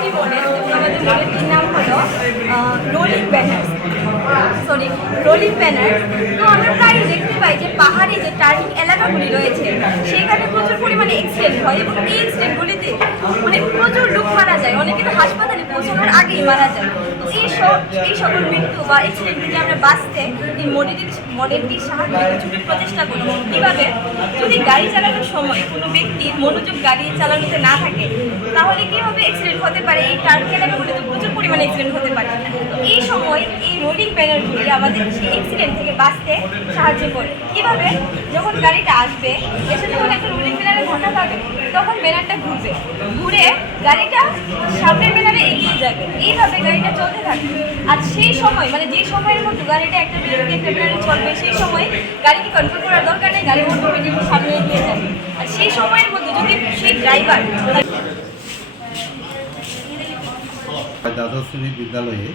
একটি মডেল এবং আমাদের মডেলটির নাম হলো রোলিং ব্যানার। Rolling banner. তো আমরা প্রায় দেখতে পাই যে পাহাড়ে যে টার্নিং এলাকাগুলি রয়েছে সেখানে প্রচুর পরিমাণে অ্যাক্সিডেন্ট হয় এবং এই অ্যাক্সিডেন্টগুলিতে মানে প্রচুর লোক মারা যায়, অনেকে তো হাসপাতালে পৌঁছানোর আগেই মারা যায়। তো এই সকল মৃত্যু বা অ্যাক্সিডেন্ট থেকে আমরা বাঁচতে এই মডেলটির সাহায্যে কিছু প্রচেষ্টা করি। কীভাবে? যদি গাড়ি চালানোর সময় কোনো ব্যক্তির মনোযোগ গাড়ি চালানোতে না থাকে তাহলে কী হবে, অ্যাক্সিডেন্ট হতে পারে। এই টার্নিং এলাকাগুলিতে প্রচুর পরিমাণে অ্যাক্সিডেন্ট হতে পারে। এই সময় এই রোলিং ব্যানারগুলি আমাদের সেই অ্যাক্সিডেন্ট থেকে বাঁচতে সাহায্য করে। কীভাবে? যখন গাড়িটা আসবে, এসে যখন একটা রোলিং ব্যানারে ঘটা পাবে তখন ব্যানারটা ঘুরে গাড়িটা সামনের ব্যানারে এগিয়ে যাবে। এইভাবে গাড়িটা চলতে থাকবে। আর সেই সময় মানে যে সময়ের মধ্যে গাড়িটা একটা ব্যানারে চলবে সেই সময় গাড়িকে কন্ট্রোল করার দরকার নেই, গাড়ি অটোমেটিকলি সামনে এগিয়ে যাবে। আর সেই সময়ের মধ্যে যদি সেই ড্রাইভার দ্বাদশ শ্রেণী বিদ্যালয়ে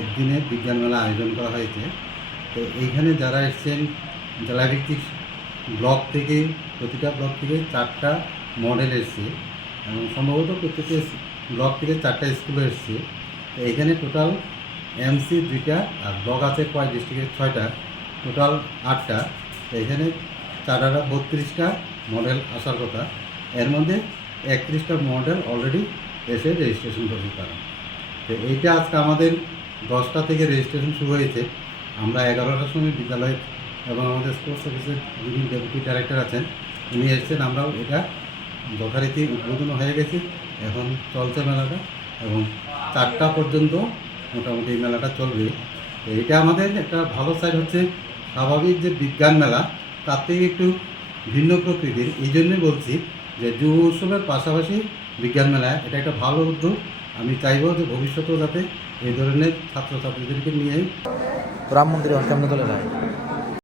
একদিনের বিজ্ঞান মেলা আয়োজন করা হয়েছে। তো এইখানে যারা এসছেন জেলাভিত্তিক ব্লক থেকে, প্রতিটা ব্লক থেকে 4টা মডেল এসছে এবং সম্ভবত প্রত্যেকটা ব্লক থেকে 4টা স্কুলে এসছে। তো এইখানে টোটাল এমসি 2টা আর ব্লক আছে কয় ডিস্ট্রিক্টের 6টা, টোটাল 8টা। তো এখানে 32টা মডেল আসার কথা, এর মধ্যে 31টা মডেল অলরেডি এসে রেজিস্ট্রেশন করেছে তারা। তো এইটা আজকে আমাদের 10টা থেকে রেজিস্ট্রেশন শুরু হয়েছে। আমরা 11টার সময় বিদ্যালয় এবং আমাদের স্পোর্টস অফিসের যিনি ডেপুটি ডাইরেক্টর আছেন উনি এসেছেন। আমরাও এটা যথারীতি উদ্বোধন হয়ে গেছে, এখন চলছে মেলাটা এবং 4টা পর্যন্ত মোটামুটি এই মেলাটা চলবে। তো এইটা আমাদের একটা ভালো সাইড হচ্ছে, স্বাভাবিক যে বিজ্ঞান মেলা তার থেকে একটু ভিন্ন প্রকৃতির। এই জন্যই বলছি যে যুব উৎসবের পাশাপাশি বিজ্ঞান মেলা এটা একটা ভালো উদ্যোগ। আমি চাইব যে ভবিষ্যতেও যাতে এই ধরনের ছাত্রছাত্রীদেরকে নিয়ে রাম মন্দিরে কেমন চলে যায়।